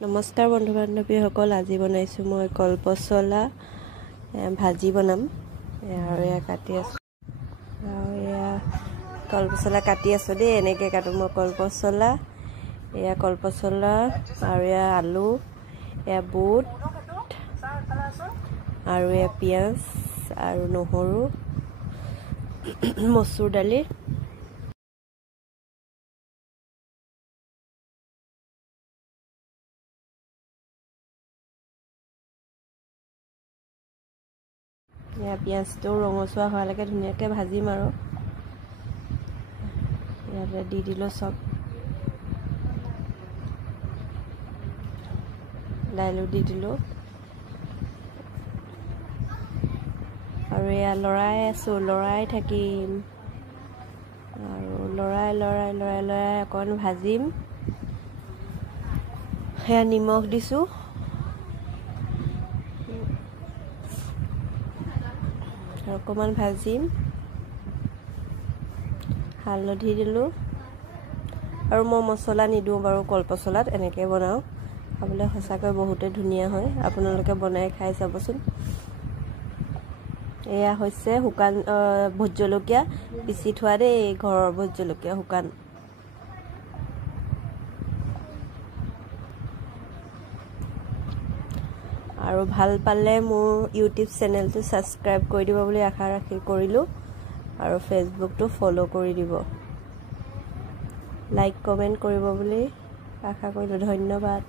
নমস্কাৰ বন্ধু বান্ধৱীসকল, আজি বনাইছোঁ মই কলপচলা ভাজি বনাম। আৰু এয়া কাটি আছোঁ, আৰু এয়া কলপচলা কাটি আছোঁ দেই, এনেকৈ কাটো মই কলপচলা। এয়া কলপচলা আৰু এয়া আলু, এয়া বুট আৰু এয়া পিঁয়াজ আৰু নহৰু, মচুৰ দালি, এয়া পিঁয়াজটো ৰঙচুৱা হোৱালৈকে ধুনীয়াকৈ ভাজিম। আৰু ইয়াতে দি দিলোঁ চব, দাইলো দি দিলোঁ, আৰু এয়া লৰাই আছোঁ, লৰাই থাকিম, আৰু লৰাই অকণ ভাজিম। সেয়া নিমখ দিছোঁ, অকণমান ভাজিম, হালধি দিলোঁ। আৰু মই মছলা নিদিওঁ বাৰু কলপচলাত, এনেকৈ বনাওঁ, খাবলৈ সঁচাকৈ বহুতেই ধুনীয়া হয়। আপোনালোকে বনাই খাই চাবচোন। এয়া হৈছে শুকান ভোট জলকীয়া, পিচি থোৱা দেই, ঘৰৰ ভোট জলকীয়া শুকান। আৰু ভাল পালে মোৰ ইউটিউব চেনেলটো ছাবস্ক্ৰাইব কৰি দিব বুলি আশা কৰিলোঁ, আৰু ফেচবুকটো ফ'ল' কৰি দিব, লাইক কমেণ্ট কৰিব বুলি আশা কৰিলোঁ। ধন্যবাদ।